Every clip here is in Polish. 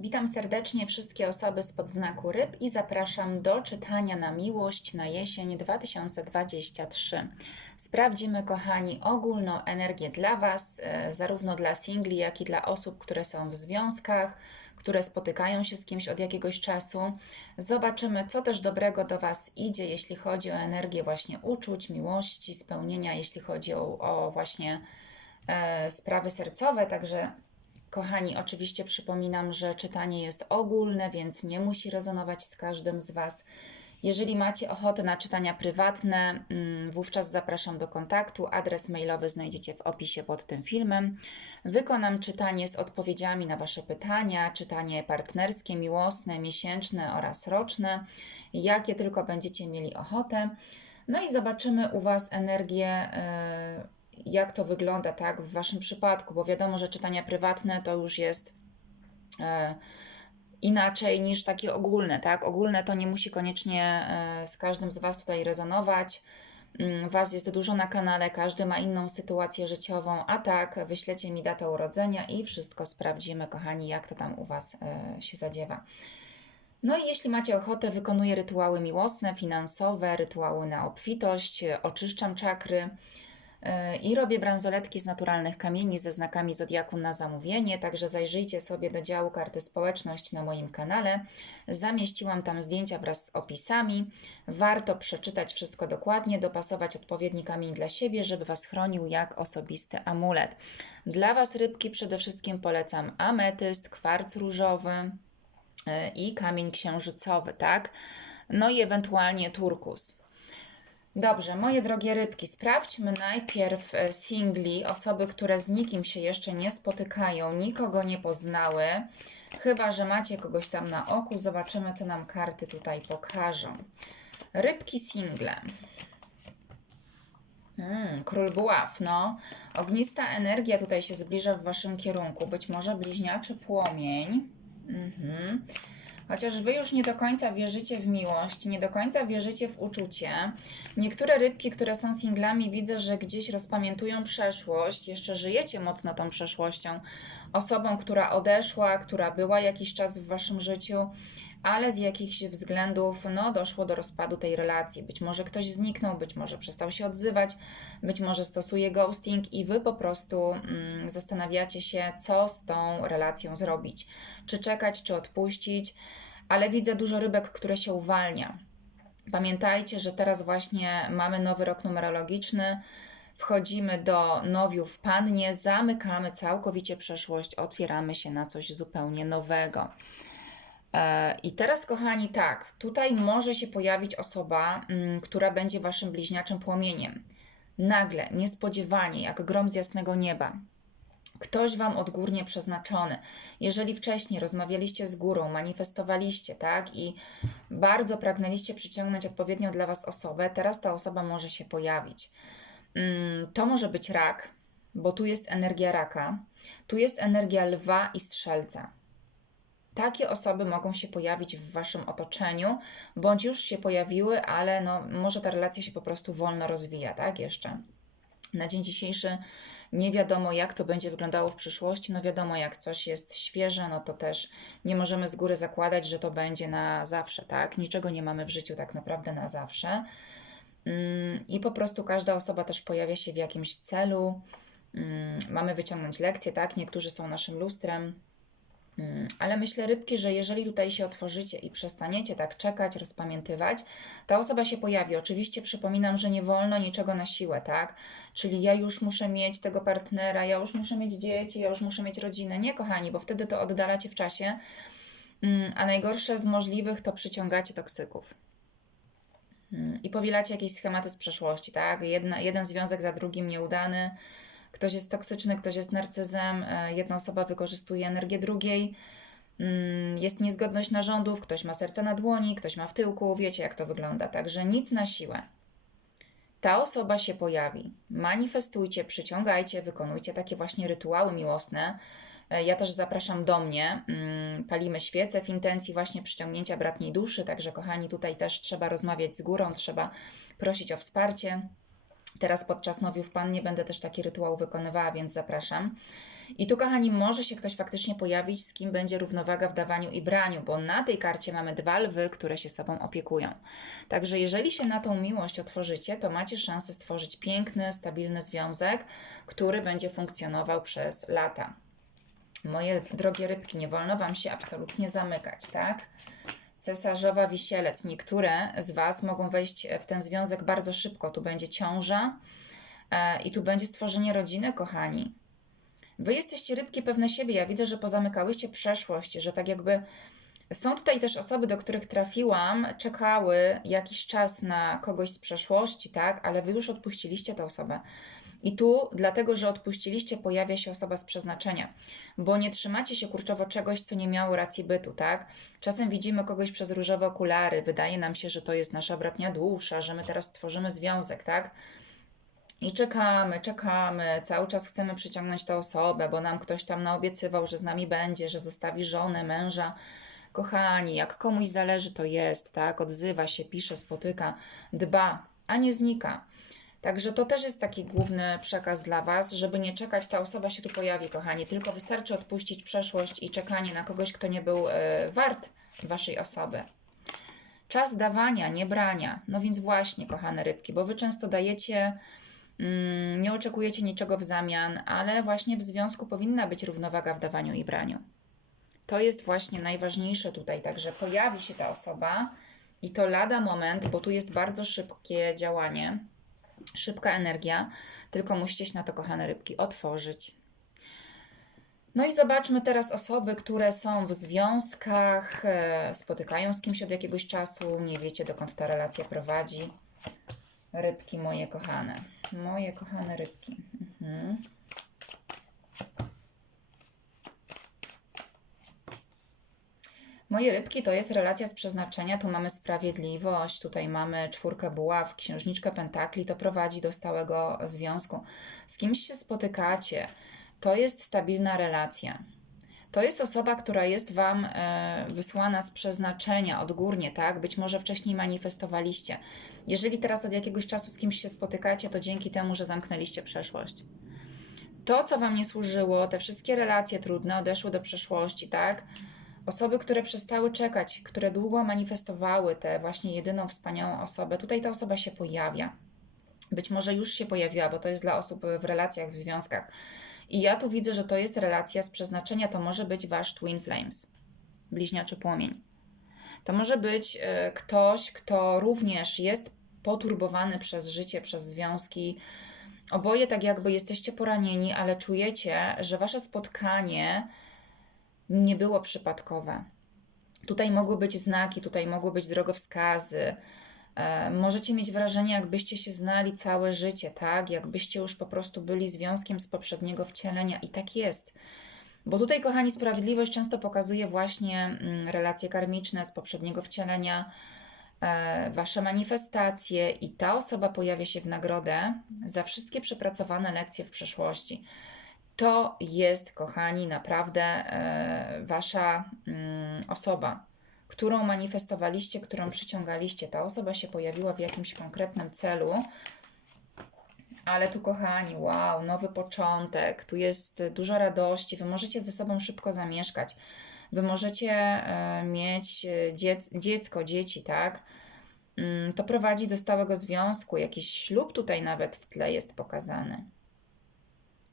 Witam serdecznie wszystkie osoby spod znaku ryb i zapraszam do czytania na miłość na jesień 2023. Sprawdzimy, kochani, ogólną energię dla Was, e, zarówno dla singli, jak i dla osób, które są w związkach, które spotykają się z kimś od jakiegoś czasu. Zobaczymy, co też dobrego do Was idzie, jeśli chodzi o energię właśnie uczuć, miłości, spełnienia, jeśli chodzi o, o właśnie e, sprawy sercowe. Także Kochani, oczywiście przypominam, że czytanie jest ogólne, więc nie musi rezonować z każdym z Was. Jeżeli macie ochotę na czytania prywatne, mm, wówczas zapraszam do kontaktu. Adres mailowy znajdziecie w opisie pod tym filmem. Wykonam czytanie z odpowiedziami na Wasze pytania, czytanie partnerskie, miłosne, miesięczne oraz roczne, jakie tylko będziecie mieli ochotę. No i zobaczymy u Was energię. Yy, jak to wygląda tak w Waszym przypadku, bo wiadomo, że czytania prywatne to już jest e, inaczej niż takie ogólne, tak? Ogólne to nie musi koniecznie e, z każdym z Was tutaj rezonować. Mm, was jest dużo na kanale, każdy ma inną sytuację życiową, a tak wyślecie mi datę urodzenia i wszystko sprawdzimy, kochani, jak to tam u Was e, się zadziewa. No i jeśli macie ochotę, wykonuję rytuały miłosne, finansowe, rytuały na obfitość, oczyszczam czakry, i robię bransoletki z naturalnych kamieni ze znakami Zodiaku na zamówienie, także zajrzyjcie sobie do działu karty społeczność na moim kanale. Zamieściłam tam zdjęcia wraz z opisami. Warto przeczytać wszystko dokładnie, dopasować odpowiedni kamień dla siebie, żeby Was chronił jak osobisty amulet. Dla Was rybki przede wszystkim polecam ametyst, kwarc różowy e, i kamień księżycowy, tak? No i ewentualnie turkus. Dobrze, moje drogie rybki, sprawdźmy najpierw e, singli, osoby, które z nikim się jeszcze nie spotykają, nikogo nie poznały. Chyba, że macie kogoś tam na oku, zobaczymy, co nam karty tutaj pokażą. Rybki single. Hmm, król buław, no. Ognista energia tutaj się zbliża w waszym kierunku. Być może bliźniaczy płomień. Mhm. Chociaż wy już nie do końca wierzycie w miłość, nie do końca wierzycie w uczucie. Niektóre rybki, które są singlami, widzę, że gdzieś rozpamiętują przeszłość, jeszcze żyjecie mocno tą przeszłością. Osobą, która odeszła, która była jakiś czas w waszym życiu, ale z jakichś względów no, doszło do rozpadu tej relacji. Być może ktoś zniknął, być może przestał się odzywać, być może stosuje ghosting i wy po prostu mm, zastanawiacie się, co z tą relacją zrobić. Czy czekać, czy odpuścić ale widzę dużo rybek, które się uwalnia. Pamiętajcie, że teraz właśnie mamy nowy rok numerologiczny, wchodzimy do nowiu w pannie, zamykamy całkowicie przeszłość, otwieramy się na coś zupełnie nowego. E, I teraz, kochani, tak, tutaj może się pojawić osoba, mm, która będzie waszym bliźniaczym płomieniem. Nagle, niespodziewanie, jak grom z jasnego nieba. Ktoś Wam odgórnie przeznaczony. Jeżeli wcześniej rozmawialiście z górą, manifestowaliście, tak, i bardzo pragnęliście przyciągnąć odpowiednią dla Was osobę, teraz ta osoba może się pojawić. Mm, to może być rak, bo tu jest energia raka, tu jest energia lwa i strzelca. Takie osoby mogą się pojawić w Waszym otoczeniu, bądź już się pojawiły, ale no, może ta relacja się po prostu wolno rozwija, tak, jeszcze. Na dzień dzisiejszy nie wiadomo, jak to będzie wyglądało w przyszłości. No wiadomo, jak coś jest świeże, no to też nie możemy z góry zakładać, że to będzie na zawsze, tak? Niczego nie mamy w życiu tak naprawdę na zawsze. Mm, I po prostu każda osoba też pojawia się w jakimś celu. Mm, mamy wyciągnąć lekcje, tak? Niektórzy są naszym lustrem, ale myślę, rybki, że jeżeli tutaj się otworzycie i przestaniecie tak czekać, rozpamiętywać, ta osoba się pojawi. Oczywiście przypominam, że nie wolno niczego na siłę, tak? Czyli ja już muszę mieć tego partnera, ja już muszę mieć dzieci, ja już muszę mieć rodzinę. Nie, kochani, bo wtedy to oddalacie w czasie. Mm, a najgorsze z możliwych to przyciągacie toksyków. Mm, I powielacie jakieś schematy z przeszłości, tak? Jedna, jeden związek za drugim nieudany Ktoś jest toksyczny, ktoś jest narcyzem, e, jedna osoba wykorzystuje energię drugiej, mm, jest niezgodność narządów, ktoś ma serce na dłoni, ktoś ma w tyłku, wiecie jak to wygląda. Także nic na siłę. Ta osoba się pojawi. Manifestujcie, przyciągajcie, wykonujcie takie właśnie rytuały miłosne. E, ja też zapraszam do mnie. Mm, palimy świece w intencji właśnie przyciągnięcia bratniej duszy, także kochani, tutaj też trzeba rozmawiać z górą, trzeba prosić o wsparcie. Teraz podczas nowiów Pan nie będę też taki rytuał wykonywała, więc zapraszam. I tu, kochani, może się ktoś faktycznie pojawić, z kim będzie równowaga w dawaniu i braniu, bo na tej karcie mamy dwa lwy, które się sobą opiekują. Także jeżeli się na tą miłość otworzycie, to macie szansę stworzyć piękny, stabilny związek, który będzie funkcjonował przez lata. Moje drogie rybki, nie wolno Wam się absolutnie zamykać, tak? Cesarzowa wisielec. Niektóre z Was mogą wejść w ten związek bardzo szybko. Tu będzie ciąża e, i tu będzie stworzenie rodziny, kochani. Wy jesteście rybki pewne siebie. Ja widzę, że pozamykałyście przeszłość, że tak jakby są tutaj też osoby, do których trafiłam, czekały jakiś czas na kogoś z przeszłości, tak, ale wy już odpuściliście tę osobę. I tu, dlatego że odpuściliście, pojawia się osoba z przeznaczenia, bo nie trzymacie się kurczowo czegoś, co nie miało racji bytu, tak? Czasem widzimy kogoś przez różowe okulary, wydaje nam się, że to jest nasza bratnia dusza, że my teraz tworzymy związek, tak? I czekamy, czekamy, cały czas chcemy przyciągnąć tę osobę, bo nam ktoś tam naobiecywał, że z nami będzie, że zostawi żonę, męża. Kochani, jak komuś zależy, to jest, tak? Odzywa się, pisze, spotyka, dba, a nie znika. Także to też jest taki główny przekaz dla Was, żeby nie czekać, ta osoba się tu pojawi, kochani. Tylko wystarczy odpuścić przeszłość i czekanie na kogoś, kto nie był e, wart Waszej osoby. Czas dawania, nie brania. No więc właśnie, kochane rybki, bo Wy często dajecie, mm, nie oczekujecie niczego w zamian, ale właśnie w związku powinna być równowaga w dawaniu i braniu. To jest właśnie najważniejsze tutaj. Także pojawi się ta osoba i to lada moment, bo tu jest bardzo szybkie działanie szybka energia, tylko musicie się na to, kochane rybki, otworzyć. No i zobaczmy teraz osoby, które są w związkach, e, spotykają z kimś od jakiegoś czasu, nie wiecie dokąd ta relacja prowadzi. Rybki moje kochane. Moje kochane rybki. Mhm. Moje rybki to jest relacja z przeznaczenia. Tu mamy sprawiedliwość, tutaj mamy czwórkę buław, księżniczkę pentakli. To prowadzi do stałego związku. Z kimś się spotykacie. To jest stabilna relacja. To jest osoba, która jest Wam e, wysłana z przeznaczenia odgórnie, tak? Być może wcześniej manifestowaliście. Jeżeli teraz od jakiegoś czasu z kimś się spotykacie, to dzięki temu, że zamknęliście przeszłość. To, co Wam nie służyło, te wszystkie relacje trudne odeszły do przeszłości, tak? Osoby, które przestały czekać, które długo manifestowały tę właśnie jedyną wspaniałą osobę, tutaj ta osoba się pojawia. Być może już się pojawiła, bo to jest dla osób w relacjach, w związkach. I ja tu widzę, że to jest relacja z przeznaczenia, to może być wasz twin flames, bliźniaczy płomień. To może być y, ktoś, kto również jest poturbowany przez życie, przez związki. Oboje tak jakby jesteście poranieni, ale czujecie, że wasze spotkanie nie było przypadkowe. Tutaj mogły być znaki, tutaj mogły być drogowskazy. E, możecie mieć wrażenie, jakbyście się znali całe życie, tak? Jakbyście już po prostu byli związkiem z poprzedniego wcielenia, i tak jest. Bo tutaj, kochani, sprawiedliwość często pokazuje właśnie mm, relacje karmiczne z poprzedniego wcielenia, e, wasze manifestacje, i ta osoba pojawia się w nagrodę za wszystkie przepracowane lekcje w przeszłości. To jest, kochani, naprawdę e, wasza mm, osoba, którą manifestowaliście, którą przyciągaliście. Ta osoba się pojawiła w jakimś konkretnym celu. Ale tu, kochani, wow, nowy początek, tu jest dużo radości, wy możecie ze sobą szybko zamieszkać, wy możecie e, mieć dziec dziecko, dzieci, tak? Mm, to prowadzi do stałego związku, jakiś ślub tutaj nawet w tle jest pokazany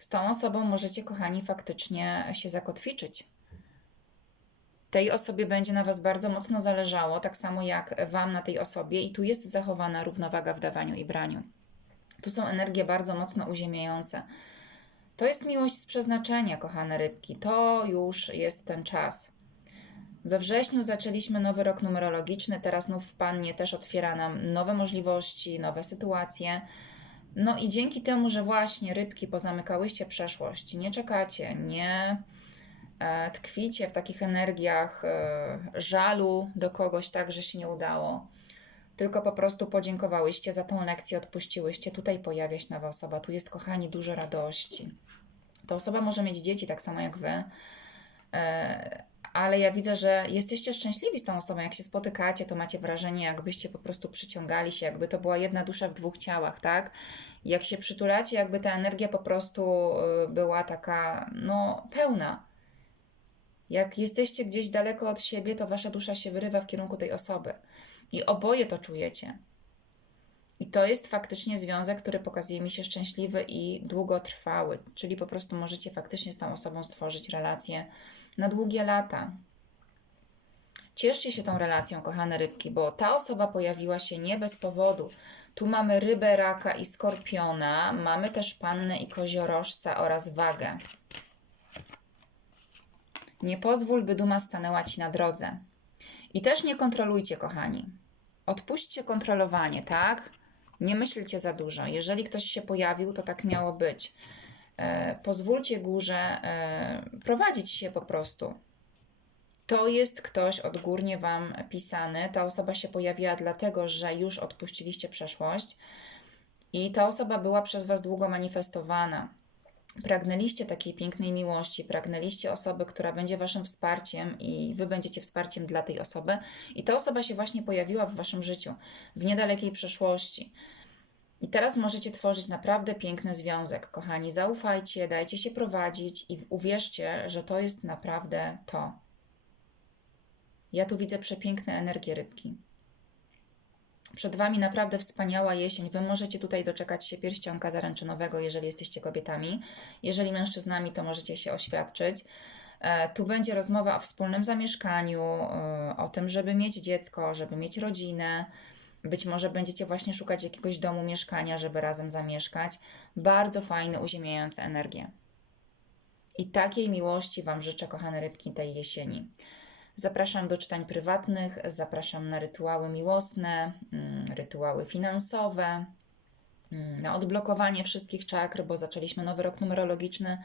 z tą osobą możecie, kochani, faktycznie się zakotwiczyć. Tej osobie będzie na Was bardzo mocno zależało, tak samo jak Wam na tej osobie, i tu jest zachowana równowaga w dawaniu i braniu. Tu są energie bardzo mocno uziemiające. To jest miłość z przeznaczenia, kochane rybki. To już jest ten czas. We wrześniu zaczęliśmy nowy rok numerologiczny, teraz znów w Pannie też otwiera nam nowe możliwości, nowe sytuacje. No i dzięki temu, że właśnie rybki pozamykałyście przeszłość, nie czekacie, nie e, tkwicie w takich energiach e, żalu do kogoś tak, że się nie udało, tylko po prostu podziękowałyście za tą lekcję, odpuściłyście. Tutaj pojawia się nowa osoba, tu jest, kochani, dużo radości. Ta osoba może mieć dzieci tak samo jak wy, e, ale ja widzę, że jesteście szczęśliwi z tą osobą. Jak się spotykacie, to macie wrażenie, jakbyście po prostu przyciągali się, jakby to była jedna dusza w dwóch ciałach, tak? Jak się przytulacie, jakby ta energia po prostu y, była taka, no, pełna. Jak jesteście gdzieś daleko od siebie, to wasza dusza się wyrywa w kierunku tej osoby. I oboje to czujecie. I to jest faktycznie związek, który pokazuje mi się szczęśliwy i długotrwały. Czyli po prostu możecie faktycznie z tą osobą stworzyć relację na długie lata. Cieszcie się tą relacją, kochane rybki, bo ta osoba pojawiła się nie bez powodu. Tu mamy rybę, raka i skorpiona, mamy też pannę i koziorożca oraz wagę. Nie pozwól, by duma stanęła ci na drodze. I też nie kontrolujcie, kochani. Odpuśćcie kontrolowanie, tak? Nie myślcie za dużo. Jeżeli ktoś się pojawił, to tak miało być. E, pozwólcie górze e, prowadzić się po prostu. To jest ktoś odgórnie Wam pisany. Ta osoba się pojawiła dlatego, że już odpuściliście przeszłość i ta osoba była przez Was długo manifestowana. Pragnęliście takiej pięknej miłości, pragnęliście osoby, która będzie Waszym wsparciem i Wy będziecie wsparciem dla tej osoby. I ta osoba się właśnie pojawiła w Waszym życiu w niedalekiej przeszłości. I teraz możecie tworzyć naprawdę piękny związek, kochani. Zaufajcie, dajcie się prowadzić i uwierzcie, że to jest naprawdę to. Ja tu widzę przepiękne energie rybki. Przed Wami naprawdę wspaniała jesień. Wy możecie tutaj doczekać się pierścionka zaręczynowego, jeżeli jesteście kobietami. Jeżeli mężczyznami, to możecie się oświadczyć. E, Tu będzie rozmowa o wspólnym zamieszkaniu, e, o tym, żeby mieć dziecko, żeby mieć rodzinę. Być może będziecie właśnie szukać jakiegoś domu, mieszkania, żeby razem zamieszkać. Bardzo fajne, uziemiające energie. I takiej miłości Wam życzę, kochane rybki, tej jesieni. Zapraszam do czytań prywatnych, zapraszam na rytuały miłosne, mm, rytuały finansowe, mm, na odblokowanie wszystkich czakr, bo zaczęliśmy nowy rok numerologiczny.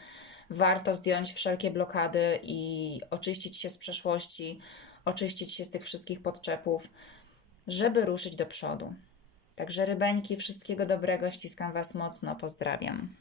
Warto zdjąć wszelkie blokady i oczyścić się z przeszłości, oczyścić się z tych wszystkich podczepów, żeby ruszyć do przodu. Także rybeńki, wszystkiego dobrego, ściskam Was mocno, pozdrawiam.